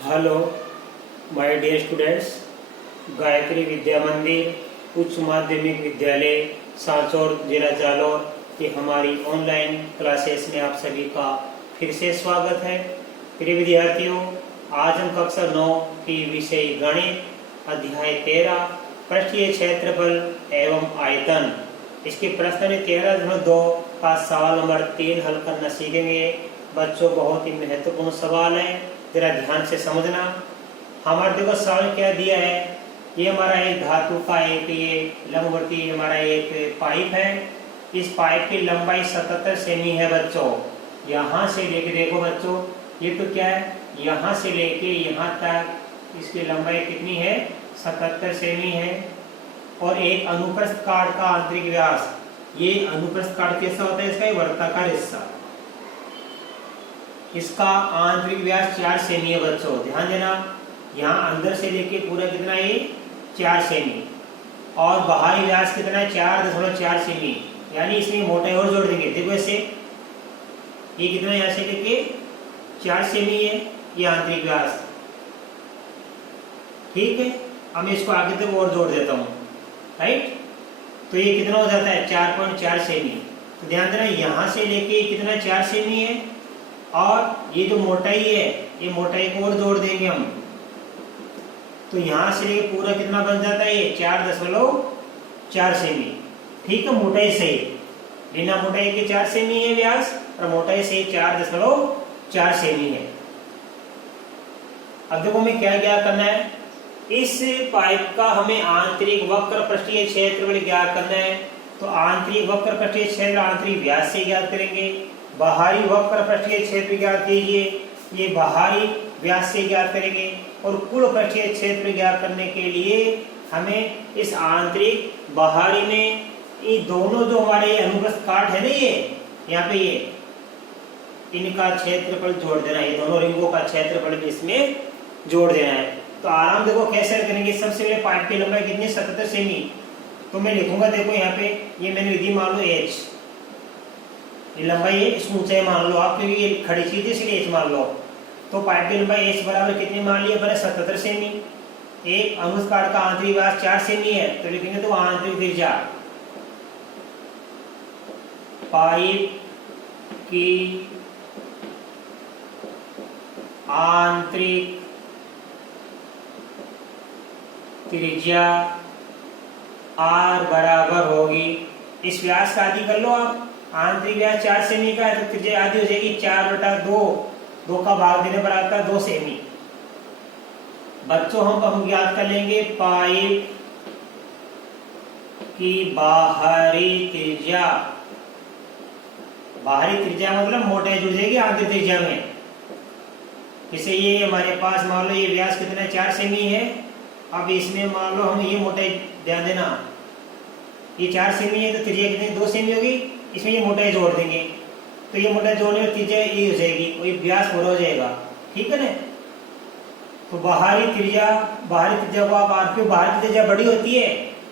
Hello my dear students. Gayatri Vidya Mandir उच्च माध्यमिक विद्यालय सांचौर जिला जालौर की हमारी ऑनलाइन क्लासेस में आप सभी का फिर से स्वागत है। प्रिय विद्यार्थियों, आज हम कक्षा 9 की विषय गणित अध्याय 13 पृष्ठीय क्षेत्रफल एवं आयतन इसके प्रश्न 13.2 का सवाल नंबर 3 हल करना सीखेंगे। बच्चों, बहुत ही महत्वपूर्ण सवाल है, जरा ध्यान से समझना। हमारे देखो सवाल क्या दिया है। ये हमारा एक धातु का एक ये लंबवर्ती हमारा एक पाइप है। इस पाइप की लंबाई 77 सेमी है बच्चों। यहाँ से लेके देखो बच्चों, ये तो क्या है, यहाँ से लेके यहाँ तक इसकी लंबाई कितनी है, 77 सेमी है। और एक अनुप्रस्थ काट का आंतरिक व्यास, ये अनुप्रस्थ काट कैसा होता है, इसका वर्ताकार हिस्सा, इसका आंतरिक व्यास 4 सेमी है बच्चों। ध्यान देना, यहाँ अंदर से लेके पूरा कितना है, ये 4 सेमी। और बाहरी व्यास कितना है, 4.4 सेमी। यानी इसमें मोटाई और जोड़ देंगे। देखो ऐसे, ये कितना यहाँ से लेके 4 सेमी है, ये आंतरिक व्यास। ठीक है, अब मैं इसको आगे तक और जोड़ देता हूँ। राइट, तो ये कितना हो जाता है, 4.4 सेमी। तो ध्यान देना, यहाँ से लेके कितना 4 सेमी है, और ये जो मोटाई है, ये मोटाई को और जोड़ देंगे हम, तो यहां से लेके पूरा कितना बन जाता है, ये 4.4 सेमी। ठीक है, मोटाई सही, बिना मोटाई के 4 सेमी है व्यास, और मोटाई सही 4.4 सेमी है। अब देखो हमें क्या क्या करना है, इस पाइप का हमें आंतरिक वक्र पृष्ठीय क्षेत्रफल ज्ञात करना है। तो आंतरिक वक्र पृष्ठीय क्षेत्र आंतरिक व्यास से ज्ञात करेंगे। बाहरी वक्र पृष्ठीय क्षेत्र ज्ञात कीजिए, ये बाहरी व्यास से ज्ञात करेंगे। और कुल पृष्ठीय क्षेत्र ज्ञात करने के लिए हमें इस आंतरिक बाहरी में ये दोनों जो हमारे अनुप्रस्थ काट है ना, ये यहाँ पे ये इनका क्षेत्रफल जोड़ देना है। ये दोनों रिंगों का क्षेत्रफल इसमें जोड़ देना है। तो आराम देखो कैसे करेंगे। सबसे पहले पाइप की लंबाई कितनी, 77 सेमी। तो मैं लिखूंगा, देखो यहाँ पे ये मैंने विधि मान लो h, ये लंबाई है, इसको ऊंचाई मान लो आप, क्योंकि ये खड़ी चीज है इसलिए h मान लो। तो पाइप की लंबाई h बराबर कितनी मान लिया, बराबर 77 सेमी। एक अनुप्रस्थ काट का आंतरिक व्यास 4 सेमी है, तो लिखेंगे तो आंतरिक त्रिज्या पाइप की आंतरिक त्रिज्या r बराबर होगी, इस व्यास का आदि कर लो आप। आंतरिक व्यास 4 सेमी का है, तो त्रिज्या आधी हो जाएगी 4/2, 2 का भाग देने पर आता है 2 सेमी। बच्चों हम ज्ञात कर लेंगे पाइप की बाहरी त्रिज्या। बाहरी त्रिज्या मतलब मोटाई जुड़ जाएगी आंतरिक त्रिज्या में। जैसे ये हमारे पास मान लो ये व्यास कितना 4 सेमी है। अब इसमें मान लो हम ये मोटाई, ध्यान देना, ये 4 सेमी है, तो त्रिज्या कितनी 2 सेमी होगी। इसमें ये मोटाई जोड़ देंगे, तो ये मोटाई जोड़ने में त्रिज्या ये हो जाएगी, और ये व्यास पूरा हो जाएगा। ठीक है ना। तो बाहरी त्रिज्या को आप आर, बाहरी त्रिज्या बड़ी होती है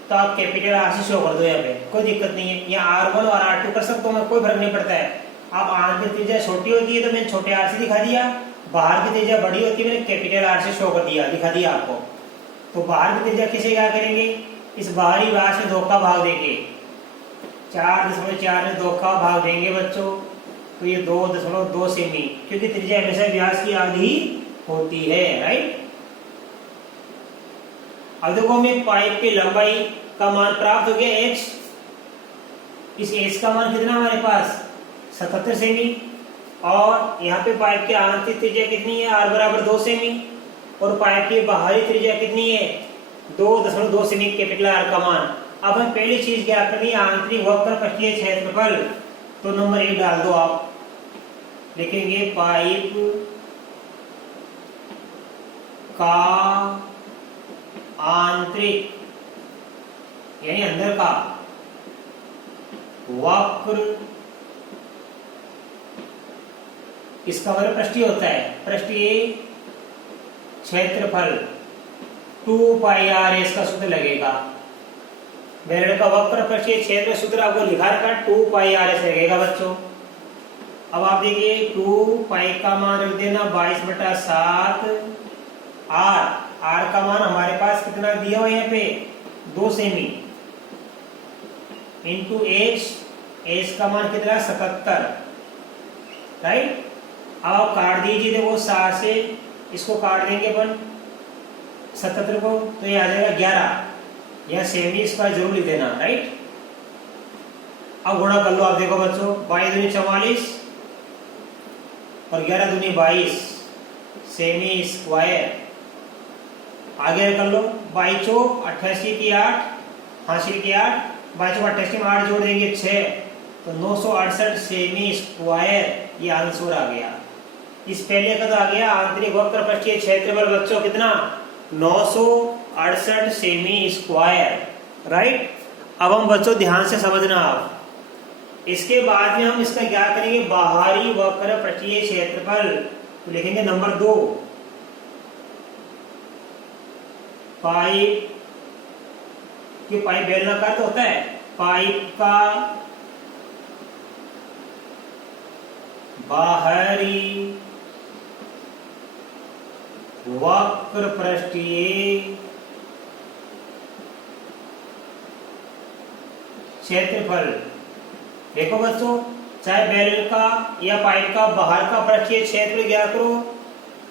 तो आप कैपिटल आर से शो कर दो, यहाँ पे कोई दिक्कत नहीं है। यहाँ R1 और R2 कर सकते हो, कोई फर्क नहीं पड़ता है। अब आंतरिक त्रिज्या छोटी होती है तो मैंने छोटे आर से दिखा दिया, बाहर की त्रिज्या बड़ी होती है मैंने कैपिटल आर से शो कर दिया, दिखा दिया आपको। तो बाहर की त्रिज्या किसे क्या करेंगे, इस बाहरी व्यास में 2 का भाग देंगे, 4.4 में 2 का भाग देंगे बच्चों, तो ये 2.2 सेमी, क्योंकि त्रिज्या हमेशा व्यास की आधी होती है। राइट, अब देखो हमें पाइप की लंबाई का मान प्राप्त हो गया h। इस h का मान कितना हमारे पास 77 सेमी, और यहाँ पे पाइप की आंतरिक त्रिज्या कितनी है, r बराबर 2 सेमी, और पाइप की बाहरी त्रिज्या कितनी है 2.2 सेमी, कैपिटल R का मान। अब हमें पहली चीज ज्ञात करनी है आंतरिक वक्र पृष्ठीय क्षेत्रफल। तो नंबर 1 डाल दो आप, लिखेंगे पाइप का आंतरिक यानी अंदर का वक्र, इसका मतलब पृष्ठीय होता है, पृष्ठीय क्षेत्रफल 2πr इसका सूत्र लगेगा। मेरड का वक्र पृष्ठीय क्षेत्र सूत्र आपको लिखा रखा 2πr लगेगा बच्चों। अब आप देखिए 2 पाई का मान रख देना 22/7 आर, आर का मान हमारे पास कितना दिया हुआ है यहाँ पे 2 सेमी, इंटू एच, एच का मान कितना 77, राइट। अब आप काट दीजिए, देखो 7 से इसको काट देंगे अपन 77 को, तो ये आ जाएगा 11, या सेमी स्क्वायर जरूर लिख देना, राइट। अब गुणा कर लो आप, देखो बच्चों 22 दूनी 44 और 11 दूनी 22, सेमी स्क्वायर। आगे कर लो 22 चौक 88 की 8, हासिल की 8, 22 को 88 में 8 जोड़ देंगे 6, तो 968 सेमी स्क्वायर, ये आंसर आ गया। इस पहले का तो आ गया आंतरिक वक्र पृष्ठीय क्षेत्रफल बच्चों कितना 968 सेमी स्क्वायर, राइट। अब हम बच्चों ध्यान से समझना आप, इसके बाद में हम इसका क्या करेंगे, बाहरी वक्र पृष्ठीय क्षेत्रफल, तो लिखेंगे नंबर 2, पाइप की, पाइप बेलनाकार तो होता है, पाइप का बाहरी वक्र पृष्ठीय क्षेत्रफल। देखो बच्चों, चाहे बैरल का या पाइप का बाहर का पृष्ठीय क्षेत्र ज्ञात करो,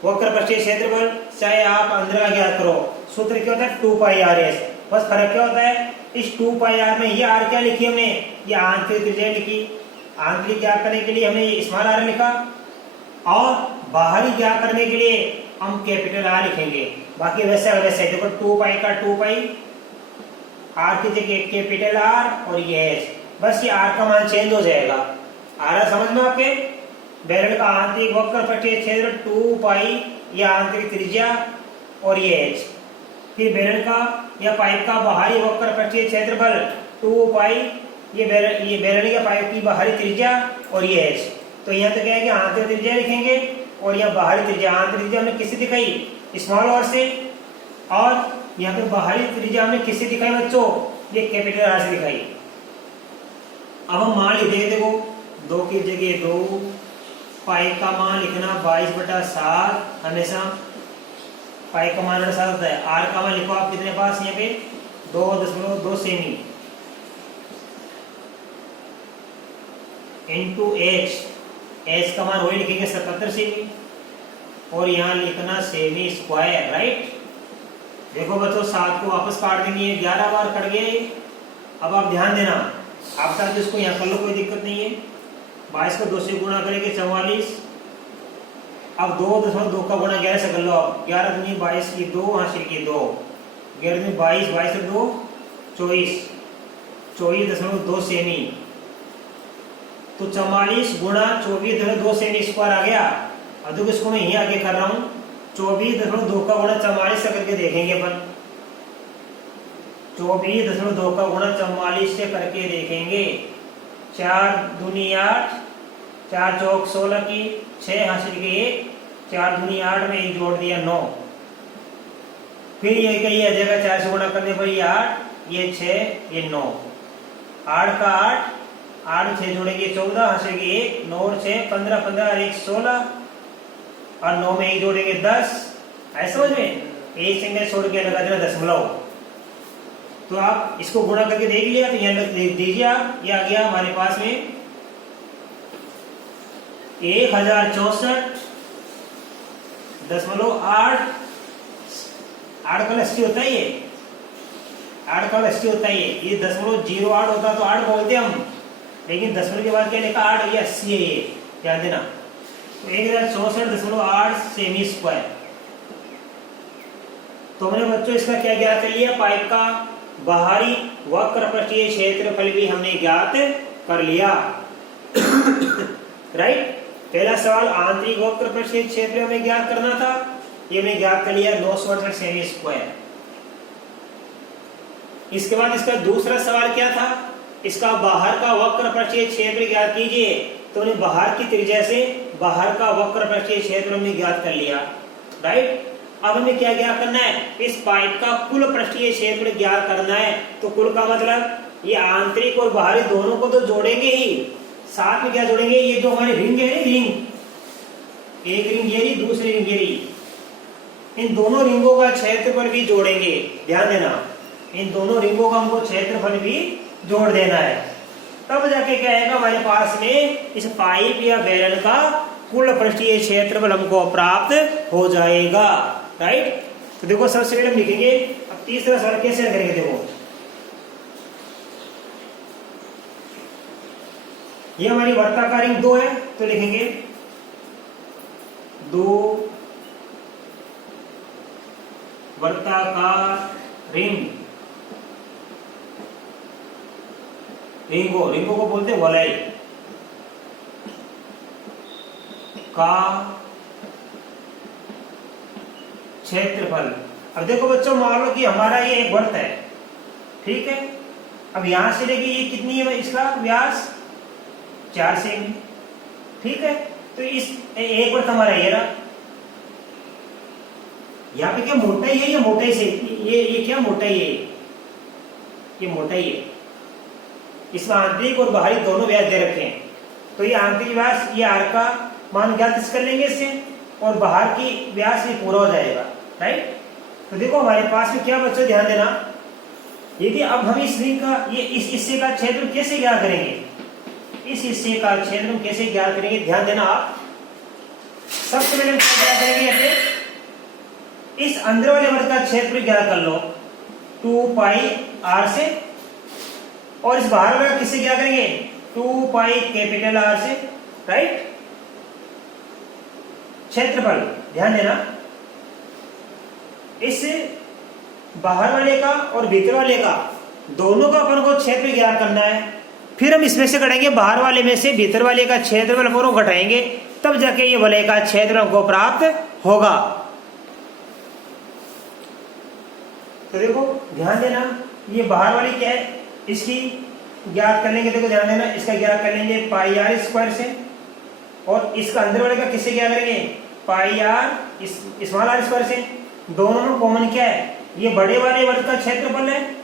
वक्र पृष्ठीय क्षेत्रफल, चाहे आप अंदर का ज्ञात करो, सूत्र क्या होता है 2πr/s। बस फर्क क्या होता है, इस 2πr में ये आर क्या लिखी हमने, ये आंतरिक त्रिज्या लिखी, आंतरिक ज्ञात करने के लिए हमने स्मॉल आर लिखा, और बाहरी ज्ञात करने के लिए हम कैपिटल आर लिखेंगे। बाकी वैसे वैसे देखो 2π का 2π, आर की जगह कैपिटल आर और ये एच, बस ये आर का मान चेंज हो जाएगा। आ रहा समझ में आपके, बैरल का आंतरिक वक्र पृष्ठीय क्षेत्र 2π, ये आंतरिक त्रिज्या और ये एच, फिर बैरल का या पाइप का बाहरी वक्र पृष्ठीय क्षेत्रफल 2π, ये बैरल या पाइप की बाहरी त्रिज्या और ये एच। तो यहाँ तो क्या है कि आंतरिक त्रिज्या लिखेंगे, और यहाँ बाहरी त्रिज्या, आंतरिक त्रिज्या हमने किससे दिखाई, स्मॉल आर से, और यहाँ पे बाहरी त्रिज्या हमने किससे दिखाई बच्चों, ये कैपिटल आर से दिखाई। अब हम मान लिखेंगे, देखो 2 की जगह 2, पाई का मान लिखना 22/7, हमेशा पाई का मान 7 होता है। आर का मान लिखो आप कितने पास, यहाँ पे 2.2 सेमी, इंटू एच, एच का मान वही लिखेंगे 77 सेमी, और यहाँ लिखना सेमी स्क्वायर, राइट। देखो बच्चों 7 को वापस काट देंगे, 11 बार कट गए। अब आप ध्यान देना, आप साथ इसको यहाँ कर लो, कोई दिक्कत नहीं है। 22 को 2 से गुणा करेंगे 44, अब 2.2 का गुणा 11 से कर लो आप, 11 दूनी 22 की 2, हासिल की 2, 11 दूनी 22, 22 से 2 24, 24.2 सेमी, तो 44 गुणा 24.2 सेमी स्क्वायर आ गया। अब देखो इसको मैं यहीं आगे कर रहा हूँ, 24.2 का गुणा 44 से करके देखेंगे अपन, 24.2 का गुणा 44 से करके देखेंगे। 4 दूनी 8, 4 चौक 16 की 6, हासिल की 1, 4 दूनी 8 में 1 जोड़ दिया 9, फिर ये कही आ जाएगा 4 से गुणा करने पर ये 8, ये 6, ये 9, 8 का 8, 8 6 जोड़ेंगे 14, हासिल की 1, 9 और 6 15, 15 और 1 16, और 9 में 1 जोड़ेंगे 10। ऐसा समझ में, एक सिंगल छोड़ के लगा देना दशमलव। तो आप इसको गुणा करके देख लिया, तो यहाँ लिख दीजिए आप, ये आ गया हमारे पास में 1064.8, 8 का 80 होता है ये, 8 का 80 होता है ये 0.08 होता तो 8 बोलते हम, लेकिन दशमलव के बाद क्या लिखा 8, ये 80 है, ये ध्यान देना। तो 1064.8 सेमी स्क्वायर। तो हमने बच्चों इसका क्या ज्ञात कर लिया, पाइप का बाहरी वक्र पृष्ठीय क्षेत्रफल भी हमने ज्ञात कर लिया। राइट, पहला सवाल आंतरिक वक्र पृष्ठीय क्षेत्र हमें ज्ञात करना था, ये हमने ज्ञात कर लिया 968 सेमी स्क्वायर। इसके बाद इसका दूसरा सवाल क्या था, इसका बाहर का वक्र पृष्ठीय क्षेत्र ज्ञात कीजिए। तो हमने बाहर की त्रिज्या से बाहर का वक्र पृष्ठीय क्षेत्र हमने ज्ञात कर लिया। राइट, अब हमें क्या ज्ञात करना है, इस पाइप का कुल पृष्ठीय क्षेत्र ज्ञात करना है। तो कुल का मतलब ये आंतरिक और बाहरी दोनों को तो जोड़ेंगे ही, साथ में क्या जोड़ेंगे, ये जो हमारी रिंग है, रिंग एक रिंग ये रही, दूसरी रिंग ये रही, इन दोनों रिंगों का क्षेत्रफल भी जोड़ेंगे। ध्यान देना, इन दोनों रिंगों का हमको क्षेत्रफल भी जोड़ देना है, तब जाके क्या आएगा हमारे पास में इस पाइप या बैरल का कुल पृष्ठीय क्षेत्रफल हमको प्राप्त हो जाएगा। राइट, तो देखो सबसे पहले हम लिखेंगे। अब तीसरा सवाल कैसे करेंगे, देखो ये हमारी वर्ताकार रिंग 2 है, तो लिखेंगे 2 वर्ताकार रिंग, रिंगो को बोलते हैं वलय का क्षेत्रफल। अब देखो बच्चों, मान लो कि हमारा ये एक वर्त है, ठीक है। अब यहां से लेके ये कितनी है इसका व्यास 4 सेमी, ठीक है। तो इस एक वर्त हमारा ये रहा, यहाँ पे क्या मोटाई है, ये मोटाई से ये क्या मोटाई है, ये मोटाई है। इसमें आंतरिक और बाहरी दोनों व्यास दे रखे हैं, तो ये आंतरिक व्यास ये आर का मान ज्ञात कर लेंगे इससे, और बाहर की व्यास ये पूरा हो जाएगा। राइट, तो देखो हमारे पास में क्या बच्चों, ध्यान देना, यदि अब हम इस रिंग का ये इस हिस्से का क्षेत्र कैसे ज्ञात करेंगे, इस हिस्से का क्षेत्र हम कैसे ज्ञात करेंगे, ध्यान देना आप। सबसे पहले हम क्या ज्ञात करेंगे, अपने इस अंदर वाले वर्ग का क्षेत्र ज्ञात कर लो 2 पाई आर से, और इस बाहर वाला किससे ज्ञात करेंगे 2 पाई कैपिटल आर से। राइट, क्षेत्रफल ध्यान देना, इस बाहर वाले का और भीतर वाले का दोनों का अपन को क्षेत्र ज्ञात करना है। फिर हम इसमें से घटाएंगे, बाहर वाले में से भीतर वाले का क्षेत्रफल को घटाएंगे, तब जाके ये वलय का क्षेत्रफल को प्राप्त होगा। तो देखो ध्यान देना, ये बाहर वाली क्या है, इसकी ज्ञात कर लेंगे। देखो ध्यान देना, इसका ज्ञात कर लेंगे पाई आर स्क्वायर से, और इसका अंदर वाले का किससे ज्ञात करेंगे पाई आर स्मॉल आर स्क्वायर से। दोनों में कॉमन क्या है, ये बड़े वाले वर्ग का क्षेत्रफल है,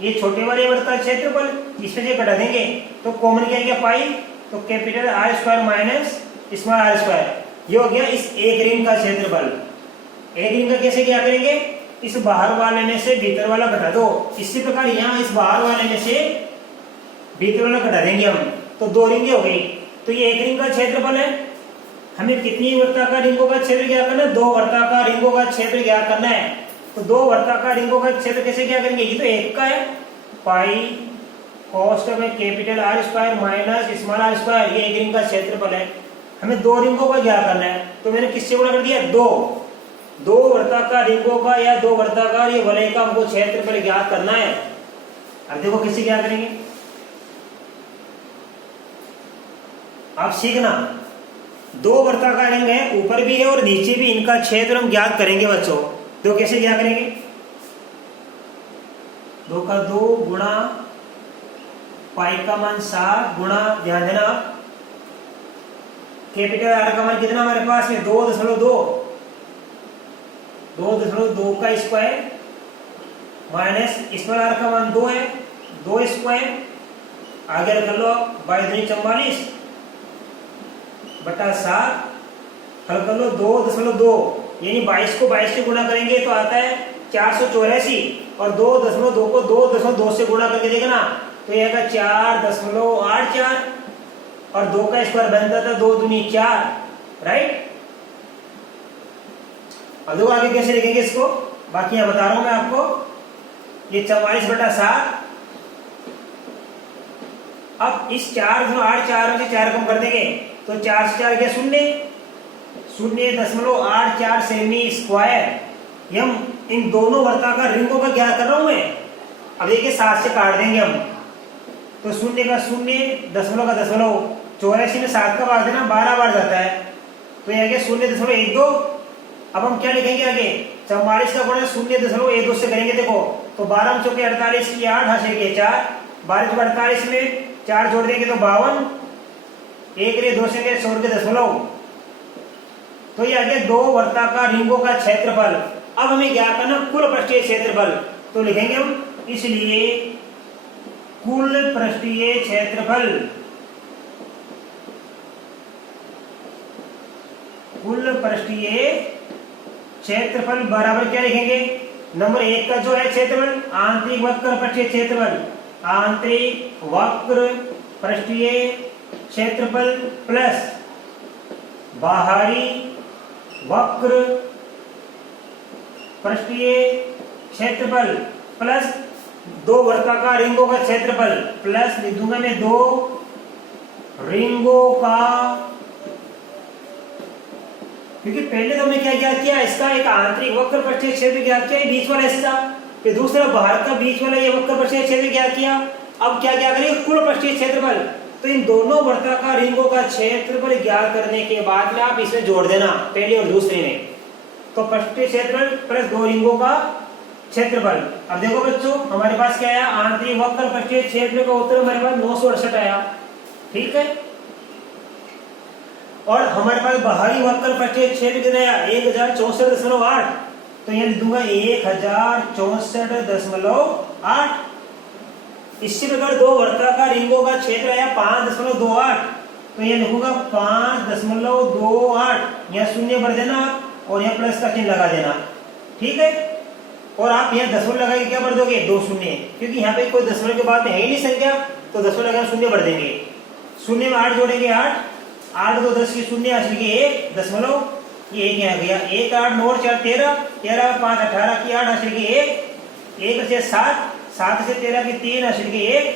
ये छोटे वाले वर्ग का क्षेत्रफल, इसमें से घटा देंगे तो कॉमन क्या गया पाई, तो capital R square minus small R square, ये हो गया इस एक रिंग का क्षेत्रफल। एक रिंग का कैसे क्या करेंगे, इस बाहर वाले में से भीतर वाला घटा दो, इसी प्रकार यहाँ इस बाहर वाले में से भीतर वाला घटा देंगे हम, तो 2 रिंगे हो गई। तो ये एक रिंग का क्षेत्रफल है, हमें कितनी वर्ताकार रिंगों का क्षेत्र ज्ञात करना है, 2 वर्ताकार रिंगों का क्षेत्र ज्ञात करना है। तो 2 वर्ताकार रिंगों का क्षेत्र कैसे क्या करेंगे, ये तो एक का है, पाई कोष्टक में capital R square minus small R square, ये एक रिंग का क्षेत्रफल है। हमें 2 रिंगों का ज्ञात करना है, तो मैंने किससे गुणा कर दिया 2 वर्ताकार रिंगों का या 2 वर्ताकार ये वलय का हमको क्षेत्रफल ज्ञात करना है। अब देखो किससे ज्ञात करेंगे, आप सीखना, 2 वर्ताकार रिंग है, ऊपर भी है और नीचे भी, इनका क्षेत्र हम ज्ञात करेंगे बच्चों। तो कैसे ज्ञात करेंगे, 2 का 2 गुणा पाई का मान 7 गुणा, ध्यान देना कैपिटल आर का मान कितना हमारे पास में 2.2 का स्क्वायर माइनस स्मॉल आर का मान 2 है, 2 स्क्वायर, आगे कर लो 22 बटा 7, हल कर लो 2.2, यानी 22 को 22 से गुणा करेंगे तो आता है 484, और 2.2 को 2.2 से गुणा करके देखना तो ये आएगा 4.84, और 2 का स्क्वायर बनता था 2 दूनी 4। राइट, अब देखो आगे कैसे लिखेंगे इसको, बाकी यहाँ बता रहा हूं मैं आपको। ये 44 बटा 7, अब इस 4.84 से 4 कम कर देंगे तो 4 से 4 गया 0.84 सेमी स्क्वायर। हम इन दोनों वर्ताकार रिंगों का क्या कर रहा हूं मैं, अब देखिए 7 से काट देंगे हम, तो 0 का 0, दशमलव का दशमलव, 84 में 7 का बार देना 12 बार जाता है, तो ये आ गया 0.12। अब हम क्या लिखेंगे आगे, 44 का गुणा 0.12 से करेंगे, देखो तो 12 चौके 48 की 8 हाथ से 4, 12 48 में 4 जोड़ देंगे तो 52, 1 रे 2 से 100 के दशमलव, तो ये आ गया 2 वर्ताकार रिंगों का क्षेत्रफल। अब हमें क्या करना, कुल पृष्ठीय क्षेत्रफल, तो लिखेंगे हम, इसलिए कुल पृष्ठीय क्षेत्रफल, कुल पृष्ठीय क्षेत्रफल बराबर क्या लिखेंगे, नंबर 1 का जो है क्षेत्रफल आंतरिक वक्र पृष्ठीय क्षेत्रफल, आंतरिक वक्र पृष्ठीय क्षेत्रफल प्लस बाहरी वक्र पृष्ठीय क्षेत्रफल प्लस 2 वर्गाकार रिंगों का क्षेत्रफल प्लस लिख दूंगा मैं 2 रिंगों का, क्योंकि पहले तो हमने क्या ज्ञात किया, इसका एक आंतरिक वक्र पृष्ठीय क्षेत्र ज्ञात किया बीच वाला हिस्सा, फिर दूसरा बाहर का बीच वाला ये वक्र पृष्ठीय क्षेत्र ज्ञात किया। अब क्या करेंगे, कुल पृष्ठीय क्षेत्रफल। तो इन दोनों वर्गाकार रिंगों का क्षेत्रफल ज्ञात करने के बाद में आप इसमें जोड़ देना पहले और दूसरे में, तो पृष्ठीय क्षेत्रफल प्लस 2 रिंगों का क्षेत्रफल। अब देखो बच्चों हमारे पास क्या आया, आंतरिक वक्र पृष्ठीय क्षेत्र का उत्तर हमारे पास 968 आया, ठीक है। और हमारे पास बाहरी वक्र पृष्ठीय क्षेत्र कितना आया 1064.8, तो यहां लिख दूंगा 1064.8। इसी प्रकार 2 वर्गाकार रिंगों का क्षेत्र आया 5.28, तो यहां लिखूंगा 5.28, यहां शून्य भर देना और यहाँ प्लस का चिन्ह लगा देना, ठीक है। और आप यहाँ दशमलव लगा के क्या भर दोगे, 2 शून्य, क्योंकि यहाँ पे कोई दशमलव के बाद में है ही नहीं संख्या, तो दशमलव लगा शून्य भर देंगे। शून्य में 8 जोड़ेंगे 8, 8 2 10 की शून्य असल की 1 दशमलव, ये 1 यहाँ गया, 1 8 9 4 13, 13 5 18 की 8 असल की 1, 1 से 7, 7 से 13 की 3 असल की 1,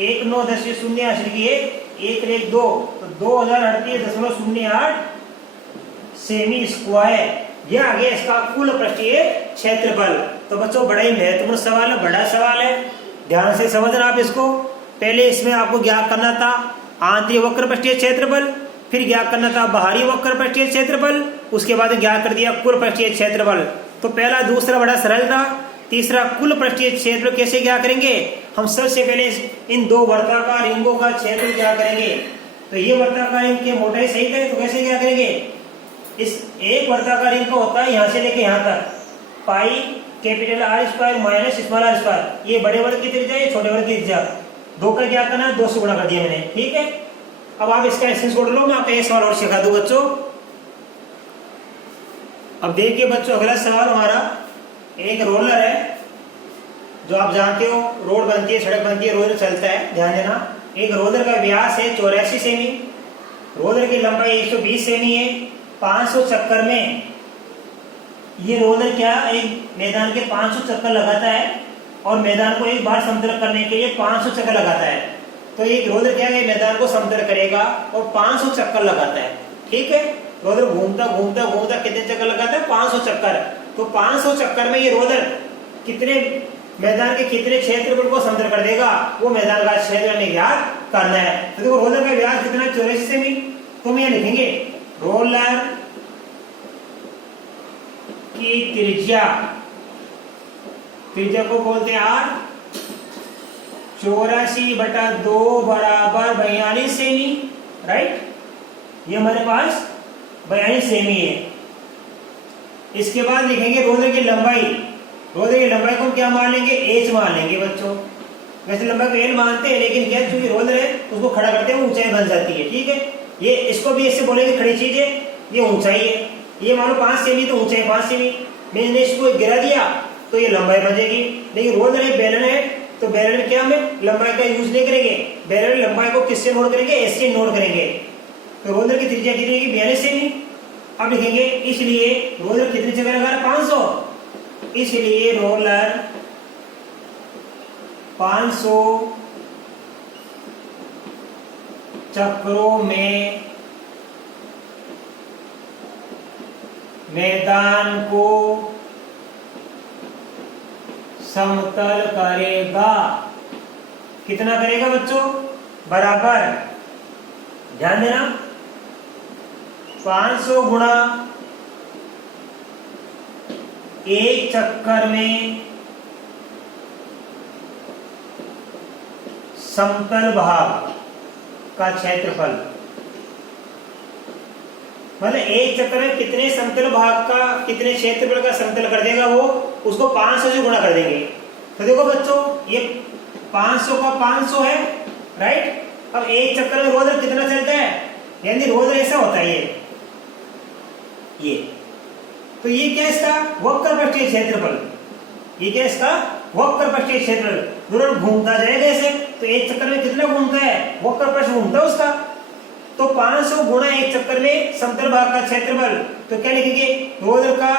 1 9 10 की शून्य असल की 1, 1 1 2, तो 2038.08 सेमी स्क्वायर, यह आ गया इसका कुल पृष्ठीय क्षेत्रफल। तो बच्चों बड़ा ही महत्वपूर्ण सवाल है, बड़ा सवाल है, ध्यान से समझना आप इसको। पहले इसमें आपको ज्ञात करना था आंतरिक वक्र पृष्ठीय क्षेत्रफल, फिर ज्ञात करना था बाहरी वक्र पृष्ठीय क्षेत्रफल, उसके बाद ज्ञात कर दिया कुल पृष्ठीय क्षेत्रफल। तो पहला दूसरा बड़ा सरल था। तीसरा कुल पृष्ठीय क्षेत्रफल कैसे ज्ञात करेंगे, हम सबसे पहले इन 2 वर्गाकार रिंगों का क्षेत्रफल ज्ञात करेंगे। तो ये वर्गाकार रिंग की मोटाई सही है, तो कैसे ज्ञात करेंगे, इस एक वर्गाकार रिंग का होता है यहां से लेके यहां तक pi capital R square minus small r square, ये बड़े वर्ग की त्रिज्या, ये छोटे वर्ग की त्रिज्या, 2 का क्या करना है 2 से गुणा कर दिया मैंने, ठीक है। अब आप इसका स्क्रीनशॉट लो, मैं आपको एक सवाल और सिखा दूं बच्चों। अब देखिए बच्चों अगला सवाल हमारा, एक रोलर है जो आप जानते हो, रोड बनती है, सड़क बनती है, रोलर चलता है, ध्यान देना। एक रोलर का व्यास है 84 सेमी, रोलर की लंबाई 120 सेमी है। 500 चक्कर में ये रोलर क्या एक मैदान के 500 चक्कर लगाता है, और मैदान को एक बार समतल करने के लिए 500 चक्कर लगाता है। तो एक रोलर क्या है मैदान को समतल करेगा और 500 चक्कर लगाता है, ठीक है। रोलर घूमता घूमता घूमता कितने चक्कर लगाता है, 500 चक्कर। तो 500 चक्कर में ये रोलर कितने मैदान के कितने क्षेत्रफल को समतल कर देगा, वो मैदान का क्षेत्र हमें ज्ञात करना है। तो देखो रोलर का व्यास कितना 84 सेमी, तो हम ये लिखेंगे रोलर की त्रिज्या, त्रिज्या को बोलते हैं R, 84/2 बराबर 42 सेमी, राइट। ये हमारे पास 42 सेमी है। इसके बाद लिखेंगे रोलर की लंबाई, रोलर की लंबाई को क्या मान लेंगे, h मान लेंगे बच्चों। वैसे लंबाई को l मानते हैं, लेकिन क्या चूंकि रोलर है उसको खड़ा करते हैं ऊंचाई बन जाती है, ठीक है। ये इसको भी इससे बोलेंगे खड़ी चीज है, ये ऊंचाई है, ये मानो 5 सेमी तो ऊंचाई 5 सेमी, मैंने इसको गिरा दिया तो ये लंबाई बन जाएगी। लेकिन रोलर एक बेलन है, तो बेलन में क्या हमें लंबाई का यूज नहीं करेंगे, बेलन में लंबाई को किससे नोट करेंगे, एस से नोट करेंगे। तो रोलर की त्रिज्या कितनी होगी 42 सेमी। अब लिखेंगे इसलिए रोलर कितनी जगह लगा रहा है 500, इसलिए रोलर 500 चक्रों में मैदान को समतल करेगा। कितना करेगा बच्चों, बराबर, ध्यान देना, 500 गुणा 1 चक्कर में समतल भाग का क्षेत्रफल, मतलब 1 चक्कर में कितने समतल भाग का कितने क्षेत्रफल का समतल कर देगा वो, उसको 500 से गुणा कर देंगे। तो देखो बच्चों ये 500 का 500 है, राइट। अब 1 चक्कर में रोलर कितना चलता है, यानी रोलर ऐसा होता है ये तो ये क्या इसका वक्र पृष्ठीय क्षेत्रफल, ये क्या इसका वक्र पृष्ठीय क्षेत्रफल घूमता जाएगा ऐसे, तो एक चक्कर में कितना घूमता है, वक्र पृष्ठ घूमता है उसका। तो 500 गुणा एक चक्कर में समतल भाग का क्षेत्रफल, तो क्या लिखेंगे, रोलर का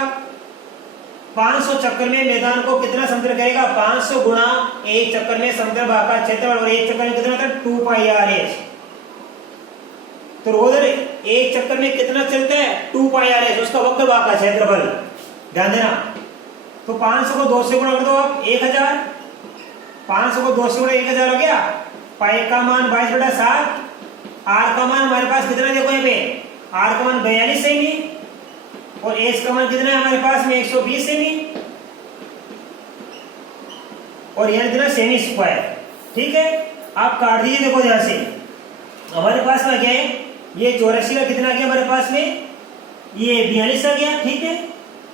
500 चक्कर में मैदान को कितना समतल करेगा, 500 गुणा एक चक्कर में समतल भाग का क्षेत्रफल, और एक चक्कर में कितना होता है 2 पाई आर एच। तो रोलर एक चक्कर में कितना चलता है 2 पाई आर एच, उसका वक्र भाग का क्षेत्रफल, ध्यान देना। तो 500 को 2 से गुणा कर दो आप 1000, 500 को 2 से गुणा 1000 हो गया, पाई का मान 22/7, आर का मान हमारे पास कितना देखो यहाँ पे, आर का मान 42 सेमी, और एच का मान कितना है हमारे पास में 120 सेमी, और यह कितना सेमी स्क्वायर। ठीक है, आप काट दीजिए, देखो ध्यान से, हमारे पास में क्या है, ये 84 का कितना गया हमारे पास में, ये 42 आ गया, ठीक है,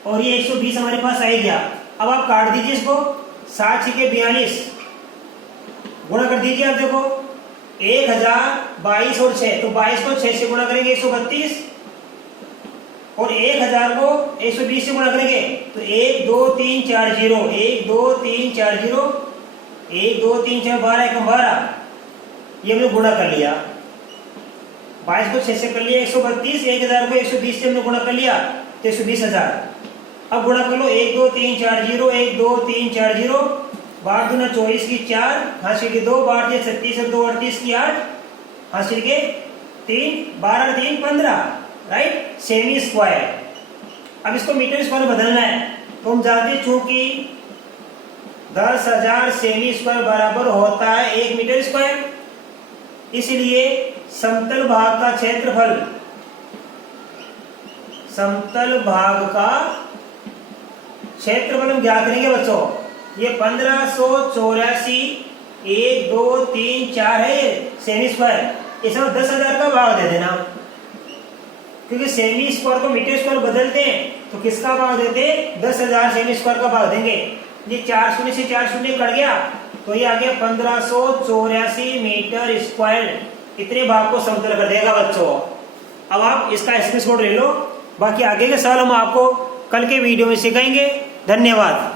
और ये 120 हमारे पास आ गया। अब आप काट दीजिए इसको, 7 के 42 गुणा कर दीजिए, आप देखो 1022 और 6, तो 22 को 6 से गुणा करेंगे 132, और 1000 को 120 से गुणा करेंगे तो 1 2 3 4 0, 1 2 3 4 0, 1 2 3 4 12 1 12, ये हमने गुणा कर लिया, 22 को 6 से कर लिया 132, 1000 को 120 से हमने गुणा कर लिया तो 120,000। अब गुणा कर लो, 1 2 3 4 0, 1 2 3 4 0, 12 दूना 24 की 4, हासिल के 2, 12 36 और 2 38 की 8, हासिल के 3, 12 3 15, राइट, सेमी स्क्वायर। अब इसको मीटर स्क्वायर बदलना है, तो हम जानते हैं चूंकि 10,000 सेमी स्क्वायर बराबर होता है 1 मीटर स्क्वायर, इसलिए समतल भाग का क्षेत्रफल, समतल भाग का क्षेत्रफल हम क्या करेंगे बच्चों, ये 1584 1 2 3 4 है ये सेमी स्क्वायर, इसमें 10,000 का भाग दे देना, क्योंकि सेमी स्क्वायर को मीटर स्क्वायर बदलते हैं तो किसका भाग देते हैं, 10,000 सेमी स्क्वायर का भाग देंगे। ये 4 शून्य से 4 शून्य कट गया, तो ये आ गया 1584 मीटर स्क्वायर, इतने भाग को समतल कर देगा बच्चों। अब आप इसका स्क्रीनशॉट ले लो, बाकी आगे के सवाल हम आपको कल के वीडियो में सिखाएंगे। धन्यवाद।